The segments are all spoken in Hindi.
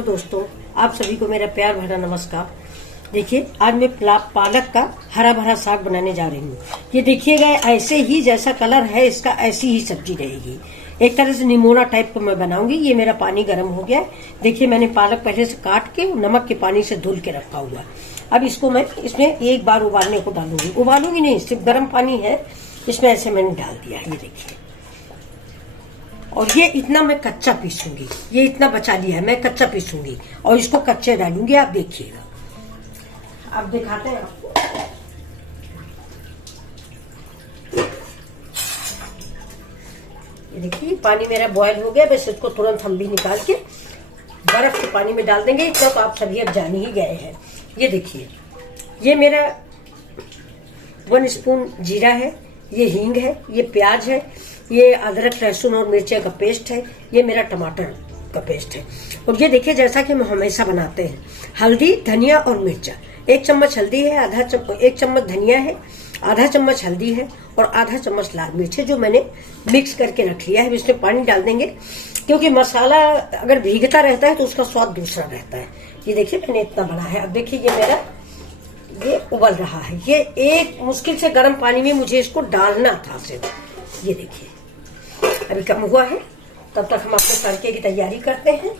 हेलो दोस्तों, आप सभी को मेरा प्यार भरा नमस्कार। देखिए, आज मैं पालक का हरा भरा साग बनाने जा रही हूँ। ये देखिएगा, ऐसे ही जैसा कलर है इसका, ऐसी ही सब्जी रहेगी। एक तरह से निमोना टाइप का मैं बनाऊंगी। ये मेरा पानी गर्म हो गया है। देखिए, मैंने पालक पहले से काट के नमक के पानी से धुल के रखा हुआ। अब इसको मैं इसमें एक बार उबालने को डालूंगी। उबालूंगी नहीं, सिर्फ गर्म पानी है इसमें, ऐसे मैंने डाल दिया। ये देखिए, और ये इतना मैं कच्चा पीसूंगी। ये इतना बचा लिया है, मैं कच्चा पीसूंगी और इसको कच्चे डालूंगी। आप देखिएगा, आप दिखाते हैं आपको। ये देखिए, पानी मेरा बॉयल हो गया। बस इसको तुरंत हम भी निकाल के बर्फ के पानी में डाल देंगे। इतना तो आप सभी अब जान ही गए हैं। ये देखिए, ये मेरा 1 स्पून जीरा है, ये हींग है, ये प्याज है, ये अदरक लहसुन और मिर्ची का पेस्ट है, ये मेरा टमाटर का पेस्ट है। और ये देखिए, जैसा कि हम हमेशा बनाते हैं, हल्दी, धनिया और मिर्चा। 1 चम्मच हल्दी है, 1 चम्मच धनिया है, आधा चम्मच हल्दी है और आधा चम्मच लाल मिर्च है, जो मैंने मिक्स करके रख लिया है। इसमें पानी डाल देंगे, क्योंकि मसाला अगर भीगता रहता है तो उसका स्वाद दूसरा रहता है। ये देखिए, मैंने इतना बना है। अब देखिए, ये मेरा ये उबल रहा है। ये एक मुश्किल से गर्म पानी में मुझे इसको डालना था सिर्फ। ये देखिए, अभी कम हुआ है। तब तक हम अपने तड़के की तैयारी करते हैं।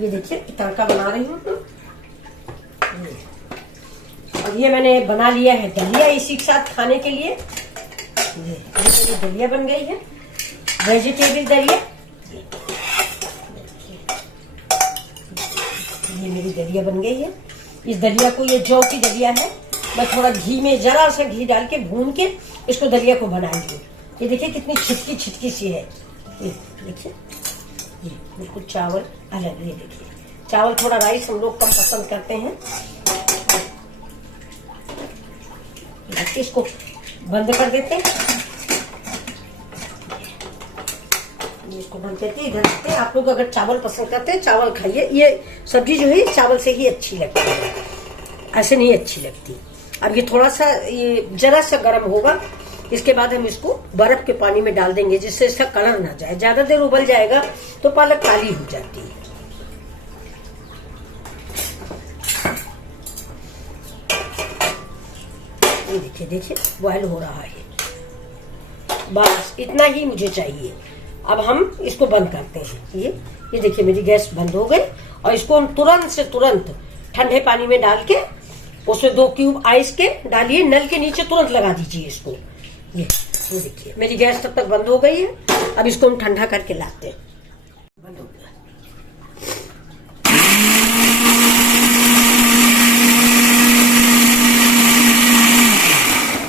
ये देखिए, तड़का बना रही हूँ। और ये मैंने बना लिया है दलिया इसी के साथ खाने के लिए। ये मेरी दलिया बन गई है, वेजिटेबल दलिया। ये मेरी दलिया बन गई है। इस दलिया को, ये जौ की दलिया है, मैं थोड़ा घी में, जरा सा घी डाल के भून के इसको दलिया को बनाऊंगी। ये देखिए, कितनी छिटकी छिटकी सी है। ये देखिए, ये बिल्कुल चावल अलग। ये देखिए, चावल थोड़ा राइस हम लोग कम पसंद करते हैं। इसको बंद कर देते हैं। इसको बंद करके इधर रखते हैं। आप लोग अगर चावल पसंद करते हैं, चावल खाइए। ये सब्जी जो है चावल से ही अच्छी लगती है, ऐसे नहीं अच्छी लगती। अब ये थोड़ा सा, ये जरा सा गर्म होगा। इसके बाद हम इसको बर्फ के पानी में डाल देंगे, जिससे इसका कलर ना जाए। ज्यादा देर उबल जाएगा तो पालक काली हो जाती है। ये देखिए, देखिए बॉयल हो रहा है। बस इतना ही मुझे चाहिए। अब हम इसको बंद करते हैं। ये देखिए, मेरी गैस बंद हो गई। और इसको हम तुरंत से तुरंत ठंडे पानी में डाल के, उसमें 2 क्यूब आइस के डालिए, नल के नीचे तुरंत लगा दीजिए इसको। ये देखिए, मेरी गैस तब तक बंद हो गई है। अब इसको हम ठंडा करके लाते हैं। बंद हो गया।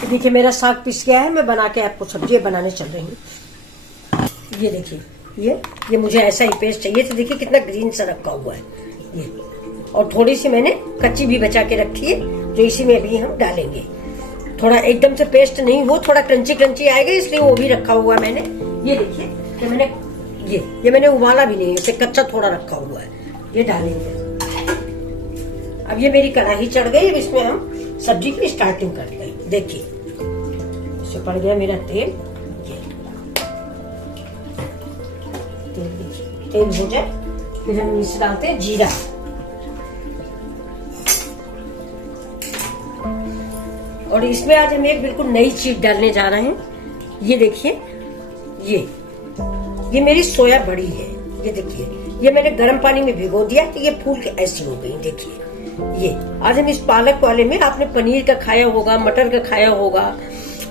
देखिए, मेरा साग पिस गया है। मैं बना के आपको सब्जी बनाने चल रही हूँ। ये देखिए, ये मुझे ऐसा ही पेस्ट चाहिए। तो देखिए, कितना ग्रीन सा रखा हुआ है ये। और थोड़ी सी मैंने कच्ची भी बचा के रखी है, जो इसी में भी हम डालेंगे। थोड़ा एकदम से पेस्ट नहीं हो, थोड़ा क्रंची क्रंची आएगा, इसलिए वो भी रखा हुआ है मैंने। ये देखिए कि मैंने ये मैंने उबाला भी नहीं, इसे कच्चा थोड़ा रखा हुआ है। ये डालेंगे। अब ये मेरी कढ़ाई चढ़ गई। अब इसमें हम सब्जी की स्टार्टिंग करते हैं। देखिए, इससे पड़ गया मेरा तेल। तेल हो जाए, फिर हम इसमें डालते हैं जीरा। और इसमें आज हम एक बिल्कुल नई चीज डालने जा रहे हैं। ये देखिए, ये मेरी सोया बड़ी है। ये देखिए, ये मैंने गर्म पानी में भिगो दिया तो ये फूल के ऐसी हो गई। देखिए, ये आज हम इस पालक वाले में, आपने पनीर का खाया होगा, मटर का खाया होगा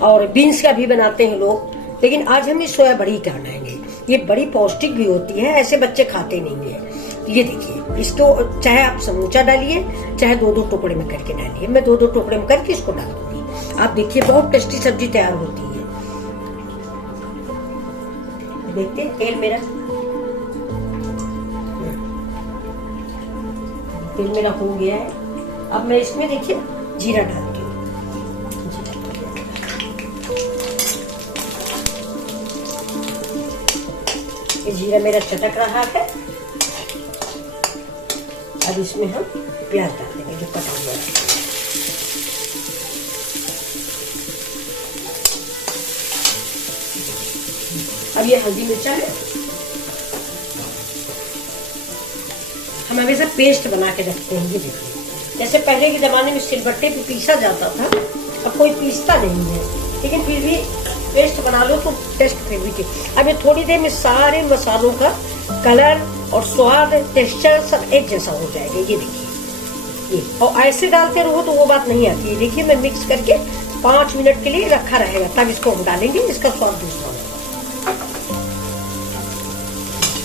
और बीन्स का भी बनाते हैं लोग, लेकिन आज हम इस सोया बड़ी का बनाएंगे। ये बड़ी पौष्टिक भी होती है, ऐसे बच्चे खाते नहीं है। ये देखिए, इसको चाहे आप समूचा डालिए, चाहे 2-2 टुकड़े में करके डालिए। मैं 2-2 टुकड़े में करके इसको डाल दूंगी। आप देखिए, बहुत टेस्टी सब्जी तैयार होती है। देखते हैं, तेल मेरा हो गया है। अब मैं इसमें देखिए जीरा डालती हूँ। ये जीरा मेरा चटक रहा है। अब इसमें हम प्याज डाल देंगे, जो कटा हुआ है। अब ये हल्दी मिर्चा है, हम हमेशा पेस्ट बना के रखते हैं। ये देखिए, जैसे पहले के जमाने में सिलबट्टे पे पीसा जाता था, अब कोई पीसता नहीं है, लेकिन फिर भी पेस्ट बना लो तो टेस्ट फिर भी ठीक। अब ये थोड़ी देर में सारे मसालों का कलर और स्वाद, टेक्सचर सब एक जैसा हो जाएगा। ये देखिए, ये और ऐसे डालते रहो तो वो बात नहीं आती है। देखिए, मैं मिक्स करके 5 मिनट के लिए रखा रहेगा, तब इसको हम डालेंगे, इसका स्वाद दूसरा होगा।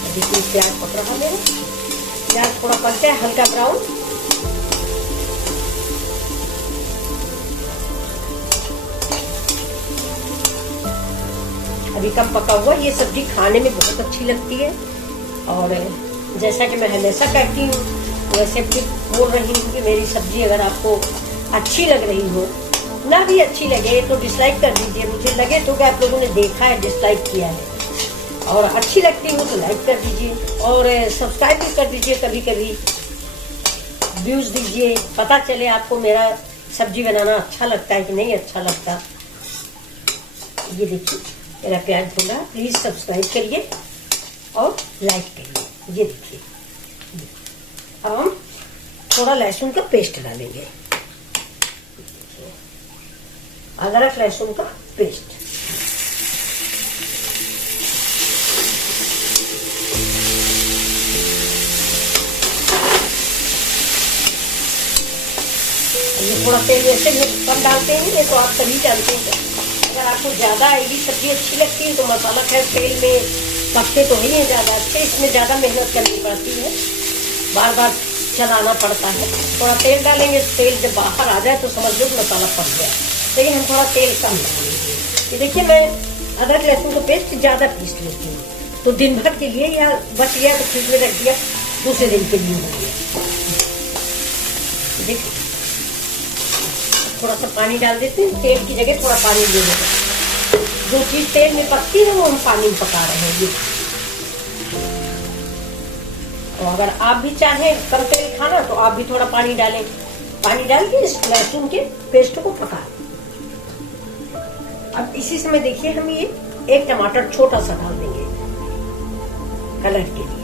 देखिए, प्याज पक रहा मेरा, प्याज थोड़ा पक जाए हल्का ब्राउन। अभी कम पका हुआ। ये सब्जी खाने में बहुत अच्छी लगती है, और जैसा कि मैं हमेशा कहती हूँ, वैसे भी बोल रही हूँ कि मेरी सब्जी अगर आपको अच्छी लग रही हो, ना भी अच्छी लगे तो डिसलाइक कर दीजिए। मुझे लगे तो कि आप लोगों ने देखा है, डिसलाइक किया है, और अच्छी लगती हो तो लाइक कर दीजिए, और सब्सक्राइब भी कर दीजिए। कभी कभी व्यूज दीजिए, पता चले आपको मेरा सब्जी बनाना अच्छा लगता है कि नहीं अच्छा लगता। ये देखिए, मेरा प्याज भुना, प्लीज सब्सक्राइब करिए और लाइक करिए। ये देखिए, अब हम थोड़ा लहसुन का पेस्ट डालेंगे, अदरक लहसुन का पेस्ट। ये थोड़ा तेल वैसे भी कम डालते हैं, ये तो आप सभी जानते हैं। अगर आपको ज्यादा आएगी सब्जी अच्छी लगती है तो मसाला खैर तेल में पकते तो ही है ज्यादा अच्छे, इसमें ज्यादा मेहनत करनी पड़ती है, बार बार चलाना पड़ता है। थोड़ा तेल डालेंगे, तेल जब बाहर आ जाए तो समझ लो मसाला पक गया, लेकिन हम थोड़ा तेल कम डालेंगे। ये देखिए, मैं अदरक लहसुन का पेस्ट ज्यादा पीस लेती हूँ, तो दिन भर के लिए या बच गया तो फ्रिज में रख दिया, दूसरे दिन के लिए हो गया। देखिए, थोड़ा सा पानी डाल देते हैं, तेल की जगह थोड़ा पानी दे देते। जो चीज तेल में पकती है वो हम पानी में पका रहे हैं। और अगर आप भी चाहें कम तेल खाना तो आप भी थोड़ा पानी डालें, पानी डाल के इस लहसुन के पेस्ट को पका लें। अब इसी समय देखिए, हम ये एक टमाटर छोटा सा डाल देंगे कलर के लिए।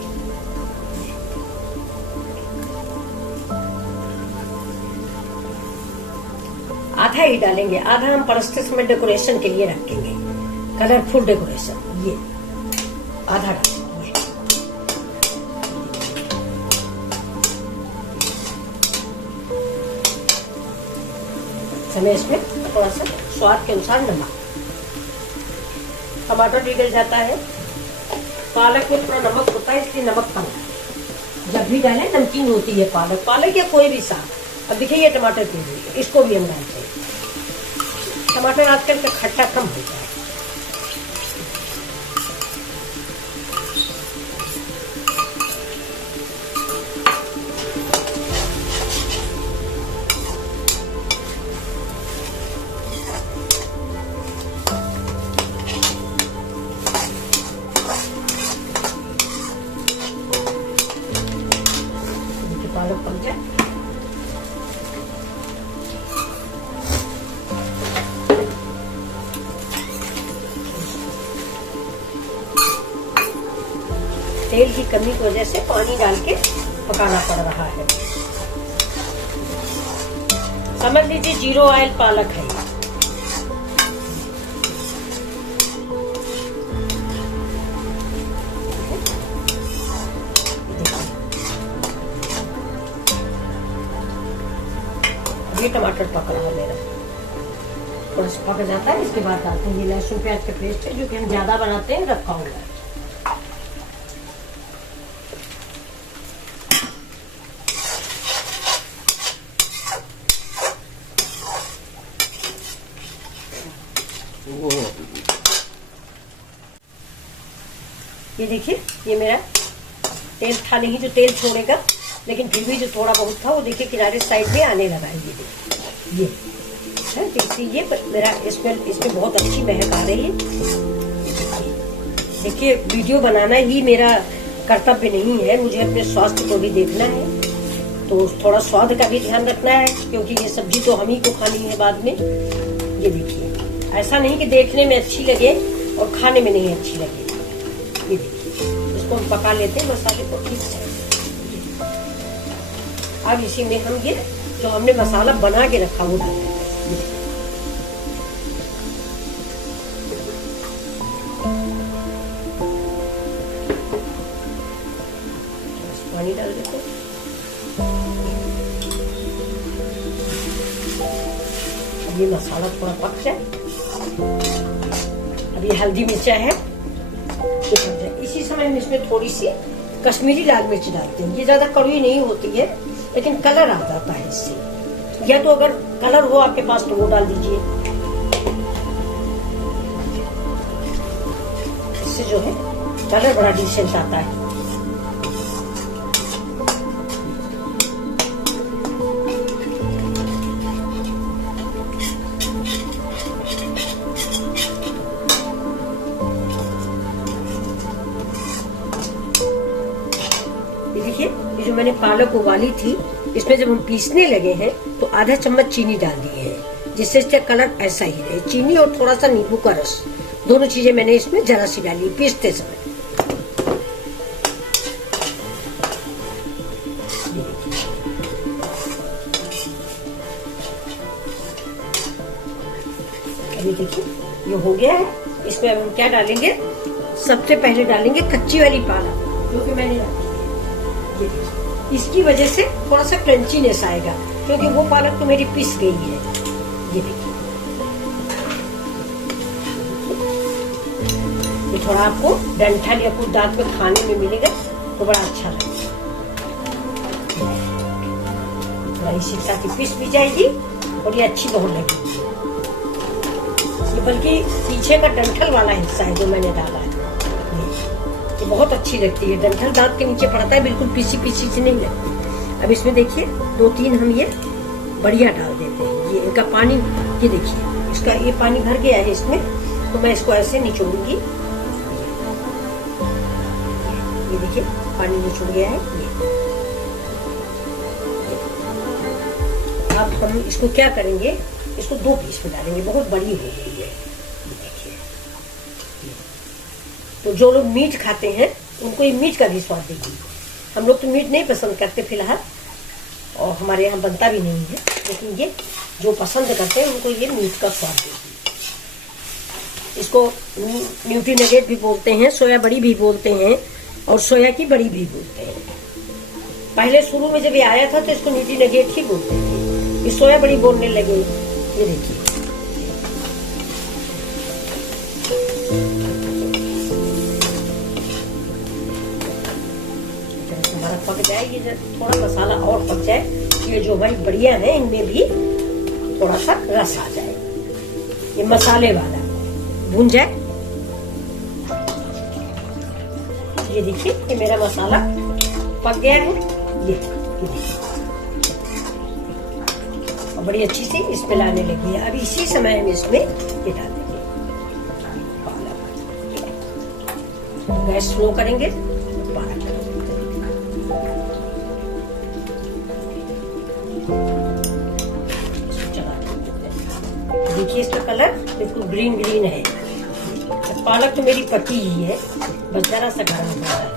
आधा ही डालेंगे, आधा हम परस्तेस में डेकोरेशन के लिए रखेंगे, कलरफुल डेकोरेशन। ये आधा डालेंगे। समय इसमें थोड़ा सा स्वाद के अनुसार नमक, टमाटर भी गल जाता है, पालक में थोड़ा नमक होता है इसलिए नमक कम जब भी डालें नमकीन होती है पालक, पालक या कोई भी साग। अब देखिए, ये टमाटर प्यूरी, इसको भी हम डालते हैं। टमाटर आजकल का खट्टा कम हो जाए। पालक पक जाए, तेल की कमी की वजह से पानी डाल के पकाना पड़ रहा है। समझ लीजिए 0 ऑयल पालक है। ये टमाटर पक रहा है मेरा, थोड़ा सा पक जाता है, इसके बाद डालते हैं ये लहसुन प्याज का पेस्ट है, जो कि हम ज्यादा बनाते हैं, रखा हुआ है। ये देखिए, ये मेरा तेल था नहीं जो तेल छोड़ेगा, लेकिन फिर भी जो थोड़ा बहुत था वो देखिए किनारे साइड में आने लगा है। ये देखिए, ये है देखिए, ये मेरा स्मेल इसमें बहुत अच्छी महक आ रही है। देखिए, वीडियो बनाना ही मेरा कर्तव्य नहीं है, मुझे अपने स्वास्थ्य को भी देखना है, तो थोड़ा स्वाद का भी ध्यान रखना है, क्योंकि ये सब्जी तो हम ही को खानी है बाद में। ये देखिए, ऐसा नहीं कि देखने में अच्छी लगे और खाने में नहीं अच्छी लगे। ये देखिए, इसको हम पका लेते हैं मसाले को ठीक से। अब इसी में हम ये जो हमने मसाला बना के रखा वो डाल देंगे। पानी डाल देते हैं। अब ये मसाला थोड़ा पक जाए। अब ये हल्दी मिर्चा है, इसी समय हम इसमें थोड़ी सी कश्मीरी लाल मिर्च डालते हैं। ये ज्यादा कड़वी नहीं होती है, लेकिन कलर आ जाता है इससे। या तो अगर कलर हो आपके पास तो वो डाल दीजिए, इससे जो है कलर बड़ा डिसेंट आता है। देखिए, ये जो मैंने पालक उबाली थी, इसमें जब हम पीसने लगे हैं तो आधा चम्मच चीनी डाल दिए हैं, जिससे इसका कलर ऐसा ही रहे। चीनी और थोड़ा सा नींबू का रस, दोनों चीजें मैंने इसमें जरा सी डाली पीसते समय। अभी देखिए ये हो गया है। इसमें अब हम क्या डालेंगे, सबसे पहले डालेंगे कच्ची वाली पालक जो कि मैंने रखी है। ये देखिए, इसकी वजह से थोड़ा सा क्रंचीनेस आएगा, क्योंकि वो पालक तो मेरी पिस गई है। ये देखिए, ये थोड़ा आपको डंठल या कुछ दांत में खाने में मिलेगा तो बड़ा अच्छा लगेगा। थोड़ा इसी के साथ पिस भी जाएगी और ये अच्छी बहुत लगेगी। ये बल्कि पीछे का डंठल वाला हिस्सा है जो मैंने डाला है, ये बहुत अच्छी लगती है। डंठल दांत के नीचे पड़ता है, बिल्कुल पीसी पीसी से नहीं लगती। अब इसमें देखिए 2-3 हम ये बढ़िया डाल देते हैं। ये इनका पानी, ये देखिए इसका ये पानी भर गया है इसमें, तो मैं इसको ऐसे निचोड़ूंगी। ये देखिए पानी निचोड़ गया है। ये अब हम इसको क्या करेंगे, इसको 2 पीस में डालेंगे, बहुत बड़ी हो गई है। तो जो लोग मीट खाते हैं उनको ये मीट का भी स्वाद देगी। हम लोग तो मीट नहीं पसंद करते फिलहाल, और हमारे यहाँ बनता भी नहीं है, लेकिन ये जो पसंद करते हैं उनको ये मीट का स्वाद देगी। इसको न्यूट्री नगेट भी बोलते हैं, सोया बड़ी भी बोलते हैं, और सोया की बड़ी भी बोलते हैं। पहले शुरू में जब ये आया था तो इसको न्यूट्री नगेट ही बोलते थे, ये सोया बड़ी बोलने लगे। ये देखिए पक जाए, ये जब थोड़ा मसाला और पक जाए, ये जो हमारी बढ़िया है इनमें भी थोड़ा सा रस आ जाए, ये मसाले वाला भून जाए। ये देखिए ये मेरा मसाला पक गया है। ये और बड़ी अच्छी सी इसमें लाने लगी है। अब इसी समय हम इसमें ये डाल देंगे पालक। गैस स्लो करेंगे, पालक देखिए इसका कलर बिल्कुल ग्रीन ग्रीन है। पालक तो मेरी पकी ही है, बस जरा सा गर्म हो रहा है।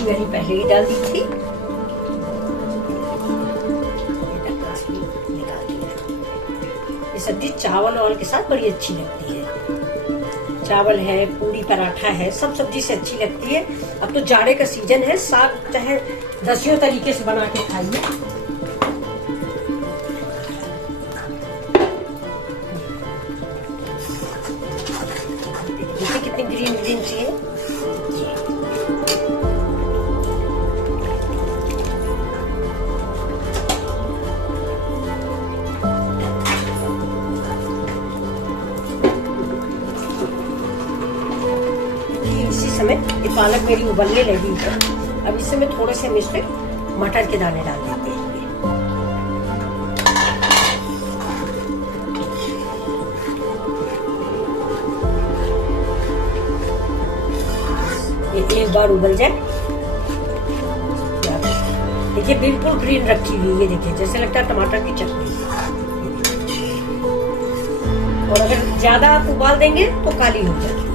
मैंने पहले ही डाल दी थी, ये सब्जी चावल और के साथ बड़ी अच्छी लगती है। चावल है, पूरी पराठा है, सब सब्जी से अच्छी लगती है। अब तो जाड़े का सीजन है, साग चाहे दसियों तरीके से बना के खाइए। देखिए कितनी ग्रीन ग्रीन सी है। इसी समय ये पालक मेरी उबलने लगी है। अब इससे मैं थोड़े से मिश्र मटर के दाने डाल देते हैं। एक बार उबल जाए। देखिए बिल्कुल ग्रीन रखी हुई, ये देखिए जैसे लगता है टमाटर की चटनी। और अगर ज्यादा आप उबाल देंगे तो काली हो जाएगी।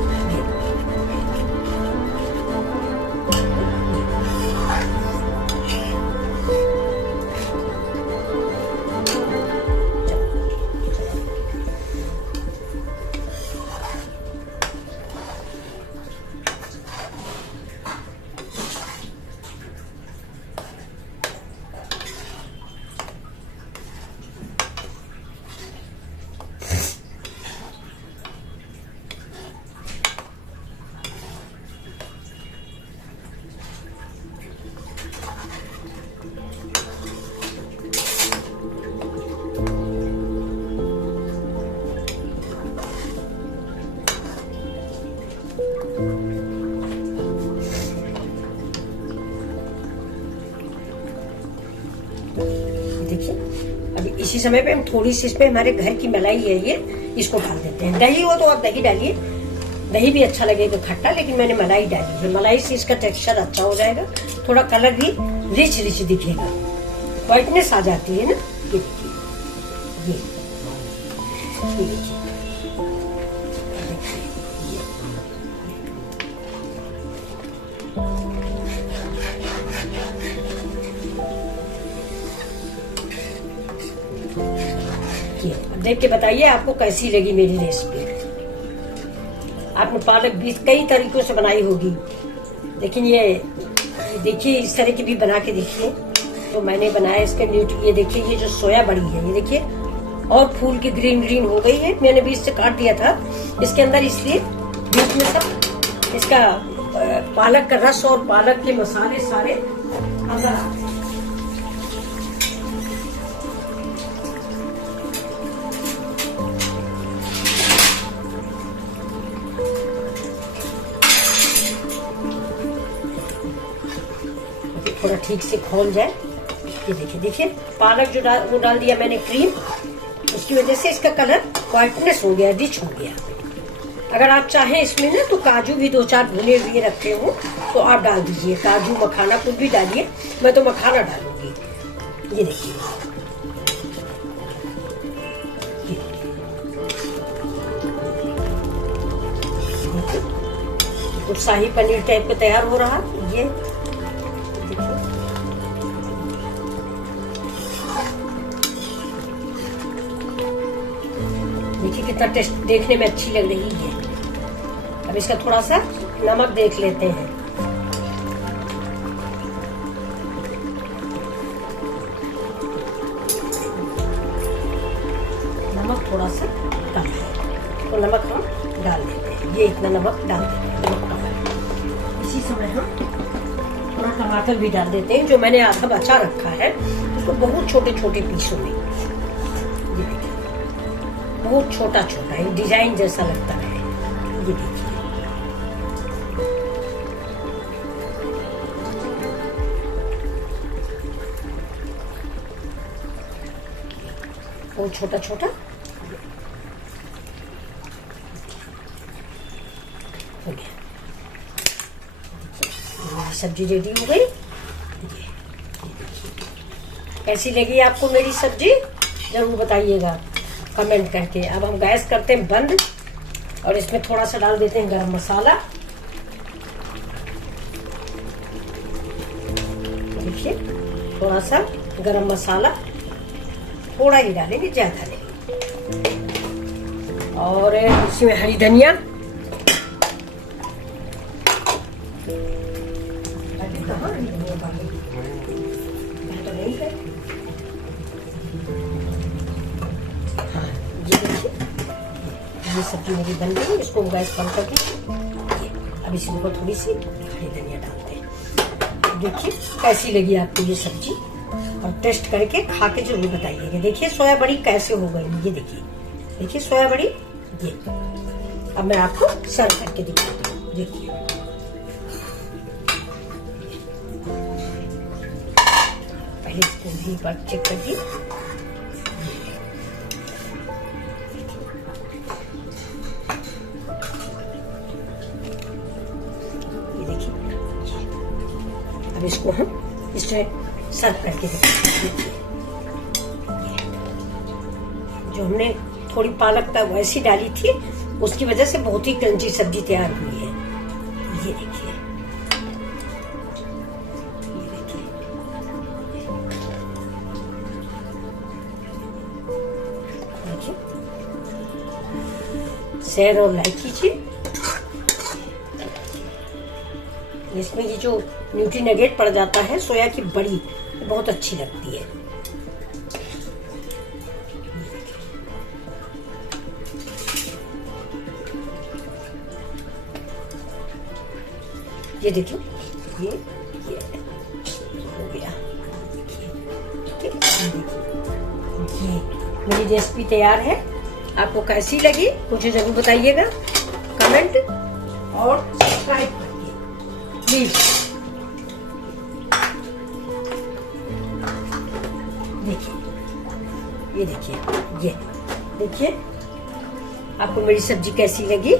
देखिए अभी इसी समय पे हम थोड़ी सी इसमें हमारे घर की मलाई है ये, इसको डाल देते हैं। दही हो तो आप दही डालिए, दही भी अच्छा लगेगा खट्टा, लेकिन मैंने मलाई डाली है। मलाई से इसका टेक्सचर अच्छा हो जाएगा, थोड़ा कलर भी रिच रिच दिखेगा, व्हाइटनेस आ जाती है ना। ये देखिए, ये देखिए, देख के बताइए आपको कैसी लगी मेरी रेसिपी। आपने पालक भी कई तरीकों से बनाई होगी, लेकिन ये देखिए इस तरह की भी बना के देखिए तो मैंने बनाया। इसका न्यूट्री, ये देखिए ये जो सोया बड़ी है, ये देखिए और फूल की ग्रीन ग्रीन हो गई है। मैंने बीच से काट दिया था इसके अंदर, इसलिए बीच में सब इसका पालक का रस और पालक के मसाले सारे अंदर आते हैं। थोड़ा ठीक से खोल जाए। ये देखिए, देखिए पालक जो वो डाल दिया मैंने क्रीम, उसकी वजह से इसका कलर व्हाइटनेस हो गया, रिच हो गया। अगर आप चाहें इसमें ना तो काजू भी 2-4 भुने हुए रखे हो तो आप डाल दीजिए, काजू मखाना कुछ भी डालिए, मैं तो मखाना डालूंगी। ये देखिए, कुछ शाही पनीर टाइप का तैयार हो रहा। ये देखिए कितना टेस्ट, देखने में अच्छी लग रही है। अब इसका थोड़ा सा नमक देख लेते हैं। नमक थोड़ा सा कम है तो नमक हम डाल देते हैं, ये इतना नमक डाल देते हैं, नमक कम है। इसी समय हम थोड़ा टमाटर भी डाल देते हैं, जो मैंने आधा बचा रखा है, उसको बहुत छोटे छोटे पीसों में। ये देखिए बहुत छोटा छोटा है, डिजाइन जैसा लगता है। ये देखिए बहुत छोटा छोटा हो गया। सब्जी रेडी हो गई। कैसी लगी आपको मेरी सब्जी जरूर बताइएगा कमेंट करके। अब हम गैस करते हैं बंद और इसमें थोड़ा सा डाल देते हैं गरम मसाला। देखिए थोड़ा सा गरम मसाला, थोड़ा ही डालेंगे, ज्यादा नहीं। और इसमें हरी धनिया, ये सब्जी मेरी बन गई। इसको गैस बंद करके अब इसमें को थोड़ी सी हरी धनिया डालते हैं। देखिए कैसी लगी आपको ये सब्जी, और टेस्ट करके खा के जरूर बताइएगा। देखिए सोया बड़ी कैसे हो गई, ये देखिए, देखिए सोया बड़ी। ये अब मैं आपको सर्व करके दिखाती हूँ। देखिए पहले इसको भी एक बार चेक कर दी। ये देखिए अब इसको हम इसमें सर्व करके देखिए। जो हमने थोड़ी पालक तक वैसी डाली थी, उसकी वजह से बहुत ही क्रंची सब्जी तैयार हुई है। ये देखिए, शेयर और लाइक कीजिए। इसमें ये जो न्यूट्री नगेट पड़ जाता है सोया की बड़ी, बहुत अच्छी लगती है। ये देखिए, ये हो गया। ये मेरी रेसिपी तैयार है। आपको कैसी लगी मुझे जरूर बताइएगा, कमेंट और सब्सक्राइब करिए प्लीज। देखिए, ये देखिए, ये देखिए आपको मेरी सब्जी कैसी लगी।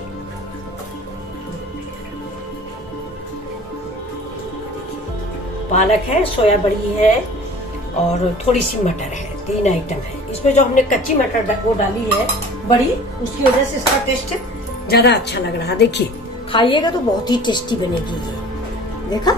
पालक है, सोया बड़ी है और थोड़ी सी मटर है, 3 आइटम है। इसमें जो हमने कच्ची मटर वो डाली है बड़ी, उसकी वजह से इसका टेस्ट ज्यादा अच्छा लग रहा है। देखिए, खाइएगा तो बहुत ही टेस्टी बनेगी ये। देखा।